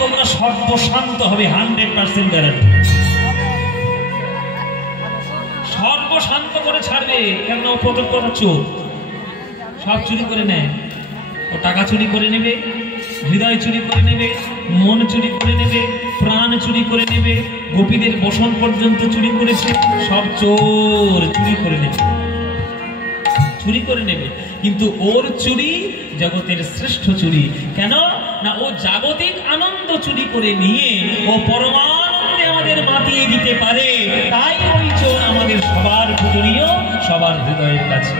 তোমরা সর্বশান্ত হবে, 100% গ্যারান্টি। সর্বশান্ত করে ছাড়বে, কেন প্রত্যেকটা চোর সব চুরি করে নেয়। ও টাকা চুরি করে নেবে, হৃদয় চুরি করে নেবে, মন চুরি করে নেবে, প্রাণ চুরি করে নেবে, গোপীদের বসন পর্যন্ত চুরি করেছে, সব চোর চুরি করে নেবে, চুরি করে নেবে। কিন্তু ওর চুরি জগতের শ্রেষ্ঠ চুরি। কেন না, ও জাগতিক আনন্দ চুরি করে নিয়ে ও পরমানন্দে আমাদের মাতিয়ে দিতে পারে। তাই ওই চোর আমাদের সবার পূজনীয়, সবার হৃদয়ের কাছে।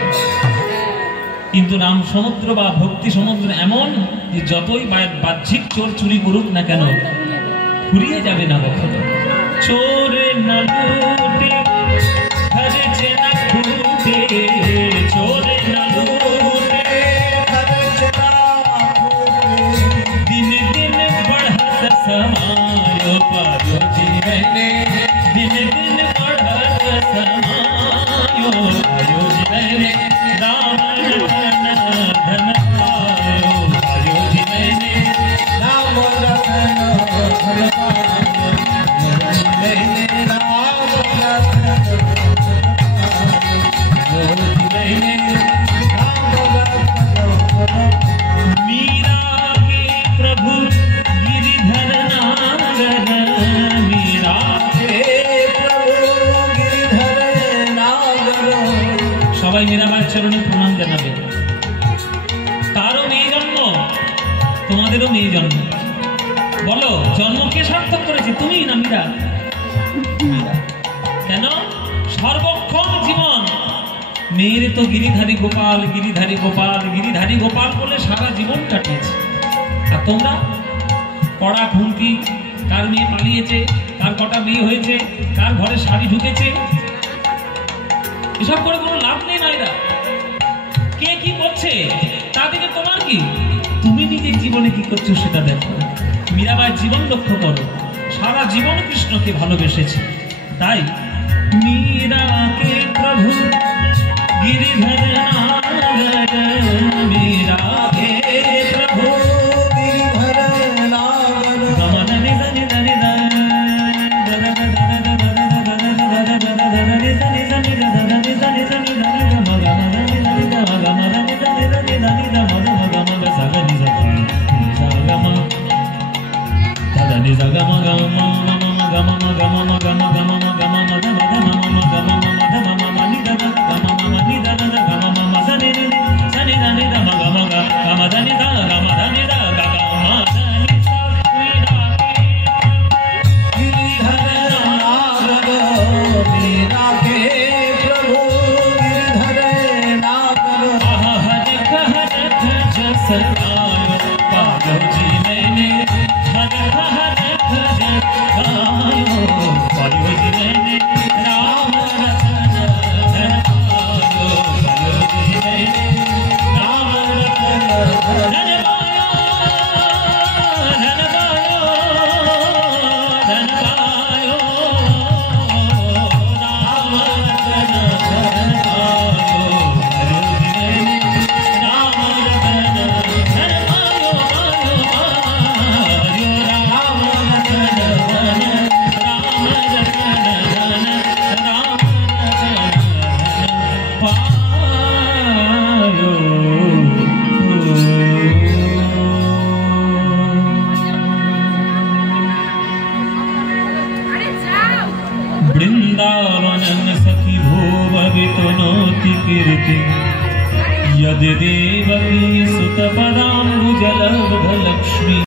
কিন্তু নাম সমুদ্র বা ভক্তি সমুদ্র এমন যে যতই বাহ্যিক চোর চুরি করুক না কেন, ফুরিয়ে যাবে না কখনো। চোর না লুটে খরচ না খুঁটে, চোর না লুটে খরচ না খুঁটে, দিন দিন बढ़त समायो पायो जीवने, दिन दिन बढ़त समायो पायो जीवने, राम रतन धन पायो पायो जीवने, राम रतन धन पायो जीवने, राम रतन जीवने, राम रतन। मीरा के प्रभु गिरिधर नागर, मीरा के प्रभु गिरिधर नागर। সবাই মীরাবাইয়ের চরণে প্রণাম জানাবে। তারও মেয়ে জন্ম, তোমাদেরও মেয়ে জন্ম। বলো, জন্ম কে সার্থক করেছে, তুমি না মীরা? কেন? সর্বক্ষণ জীবন মেয়ের তো গিরিধারী গোপাল, গিরিধারী গোপাল, গিরিধারী গোপাল বলে সারা জীবন কাটিয়েছে। আর তোমরা কড়া খুঁটি, কার মেয়ে পালিয়েছে, কার কটা বিয়ে হয়েছে, কার ঘরে শাড়ি ঢুকেছে, এসব করে কোনো লাভ নেই। মায়েরা কে কি করছে তাদেরকে তোমার কি, তুমি নিজের জীবনে কি করছো সেটা দেখো। মীরাবাইয়ের জীবন লক্ষ্য করো, সারা জীবন কৃষ্ণকে ভালোবেসেছে। তাই মীরাকে প্রভু गिरिधर नागर, मीराके प्रभु गिरिधर नागर। गमदनि दनि दनि दनि दनि दनि दनि दनि दनि दनि गमदनि दनि गमदनि दनि दनि दनि गमदनि गमद सगनि सगनि सगम तदनि सगम गम गम गम गम गम गम मद मद मम गम मद मम मनि दद गम मम नि दद गम मम सनि सनि दनि दम गम गम दनि द गम दनि द गम दनि सा गिरिधर नागर, मीराके प्रभु गिरिधर नागर। हर हर जस आयो पायो जीवने, हर हर जस आयो पायो जीवने, राम रतन धन पायो पायो जीवने, राम रतन धन पायो धन पायो धन पायो, राम रतन धन पायो पायो जीवने, राम रतन धन पायो पायो पायो, राम रतन धन, राम रतन धन, राम रतन पायो। वृंदावनं सखी भूववितनोति कीर्ति, यदि देवकी सुत पदाम्बुजलब्धलक्ष्मी।